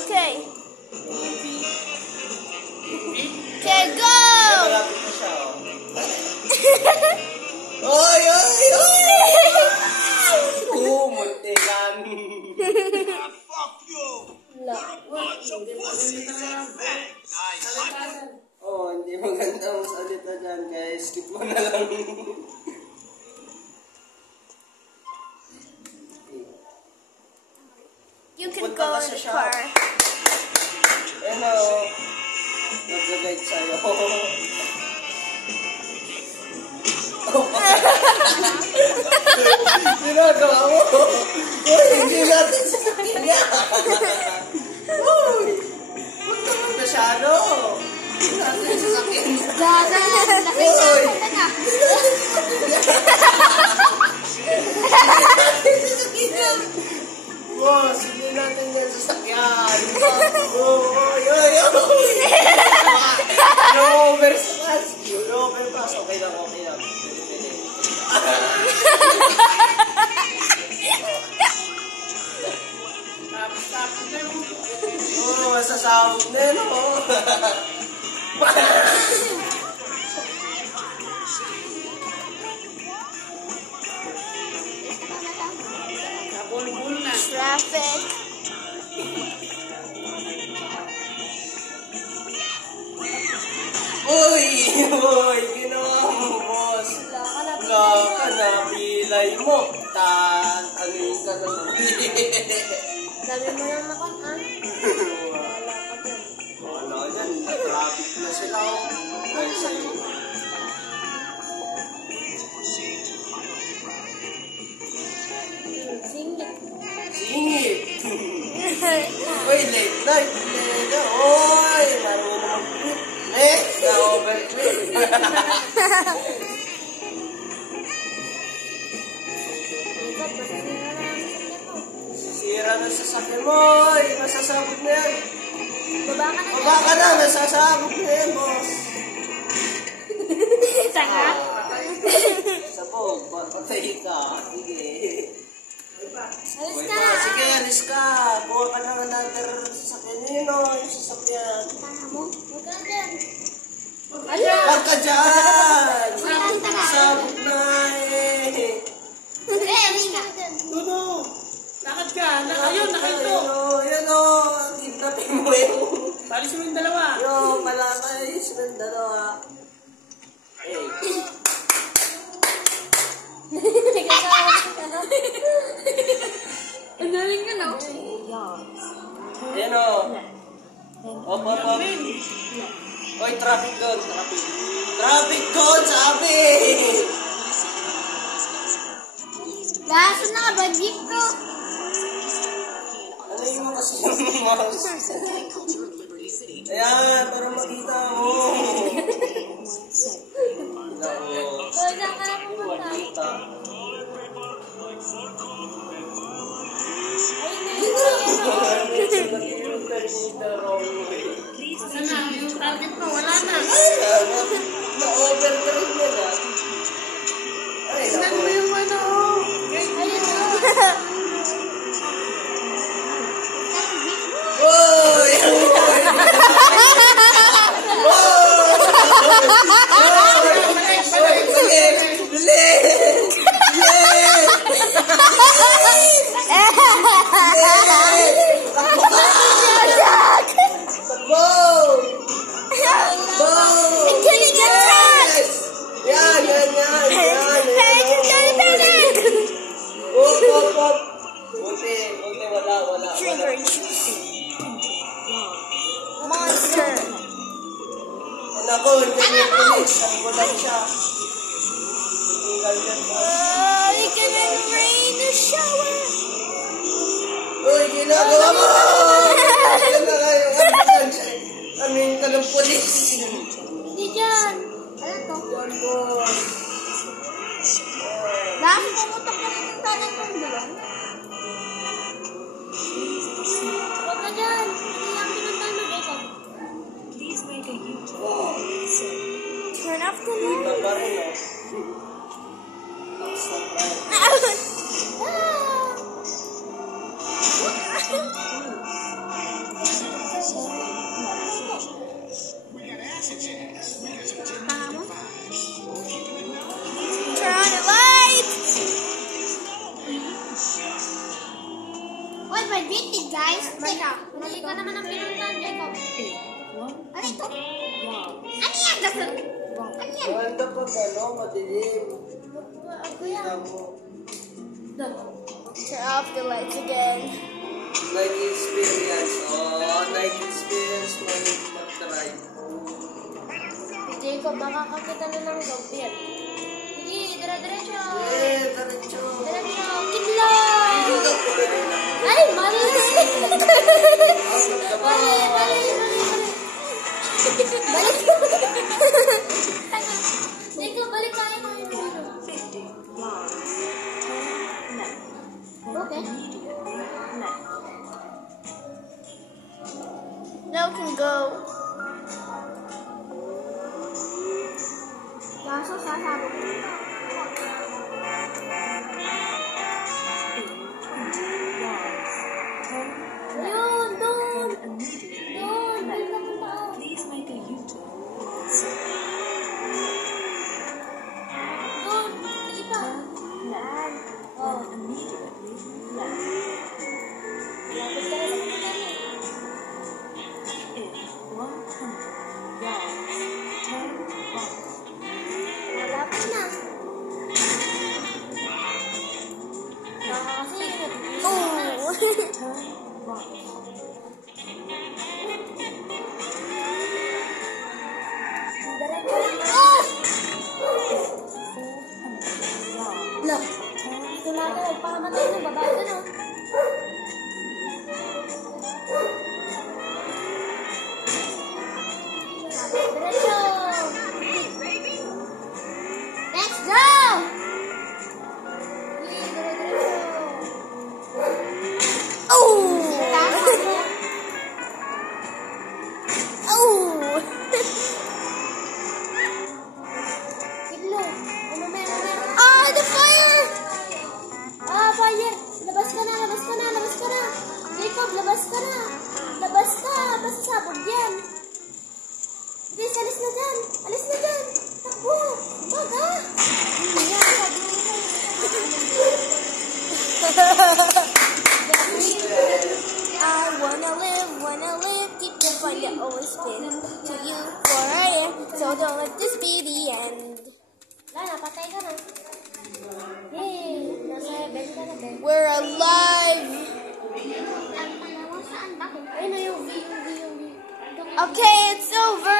Okay. Okay, go! Malapit na siya, oh. Oy, oy, oy! Muntikan. Fuck you! Oh, hindi maganda ang salita dyan, guys. Skip mo na lang. You can Punta go ka in sa the shop. car. Ano? Nag-guide sa'yo. Ginagawa mo. Uy, hindi natin sasakyan niya. Uy, huwag naman masyado. Hindi natin sasakyan niya. Uy, boss, hindi natin yan sasakyan. Uy, uy, uy. No-overpass. No-overpass. Okay lang, okay lang. Pwede. Oo, masasabog na yun, oh. Traffic. Uy, uy, ginawa mo, boss. Wala ka na, pilay mo. Ano ka na Sabi mo lang naman, ha? Wala ka dyan. Wala yan, traffic na sila, oh. Dahil sa'yo. Singit. Singit. Uy, late night. Uy, marunong. Na-overtrip. Sira na sa sakyan mo. Uy, masasabog na yan. Baba ka na. Baba ka na, masasabog na yan, boss. Saka? Sabog, patay ka. Sige. Alis ka. Sige, alis ka. Buha ka ng another sasakyan nino. Yung sasakyan. Tama mo? Huwag ka dyan. Huwag ka dyan! Tara. Sabog na eh. Alis ka. Dudu! Lakad ka! Ayun, nakaito! Yan o, kidnapin mo yung... Palis mo yung dalawa! Yung malakay, silang dalawa. Ang daling ka na. Yan o. Op, op, op. Oy, traffic doon, traffic. Traffic doon, sabi! Gaso na ka ba, jeep ko? Ano yung mo kasi yung mouse? Ayan, para makita mo. Saan ka na pumunta? Makita. Saan na? Yung target mo, wala na! Na-overtrip mo na. Ay, Saan mo naku. yung ano? Ayun o. Uy! Trigger juicy. Monster. Nako, hindi niya pulis. Ang gulang siya. We can rain the shower. Uy, ginagawa mo! Yan na nga yung ambulance. Aming ka ng pulis. Hindi dyan. Ano to? Yan, boss. Bakit pumutok na pumunta ng tundulong? Huwag ka dyan. Hindi ang pinuntan mo dito. Turn off the light. Ito pa rin, oh. Stop right. graduated, guys. Teka, mali ka naman ang pinuntahan, Jacob. Ano ito? Ano yan? Ano yan? Maganda pag madilim. Ako yan. Tingnan mo. Turn off the lights again. Night experience. Oh, night experience mo mag-try. Jacob, makakakita na ng vampire. Sige, dire-diretso. Diretso. Diretso. Kidlat! Ay, mali! Mali. Balik. Jacob, balik tayo ng hero. Okay. Now we can go. Kaso sasabog. Ayun, doon. Doon, napunta ako. Please make a U-turn. Doon, sige pa. Left. Oh, Immediately left. lapit ka na sa mga In 100 yards. Turn right. malapit na. Kasi oh. Turn right. Diretso lang. Ah! 400 yards. Look, tumatawag pa kamatay ng babae doon, oh. Diretso! Let's go! Yay, diretso! Oh! Oh! Siglo! Ah, the fire! Ah, fire! Labas ka na! Jacob, labas ka na! Labas ka! Basta sabog yan! Bilis, alis na dyan! Takbo! Baga! I wanna live, keep the fun that always been to you for I am, so don't let this be the end. Wala, napatay ka na. Yay! Nasa heaven ka na, Ben. We're alive! Ayun na yung V. Okay, it's over!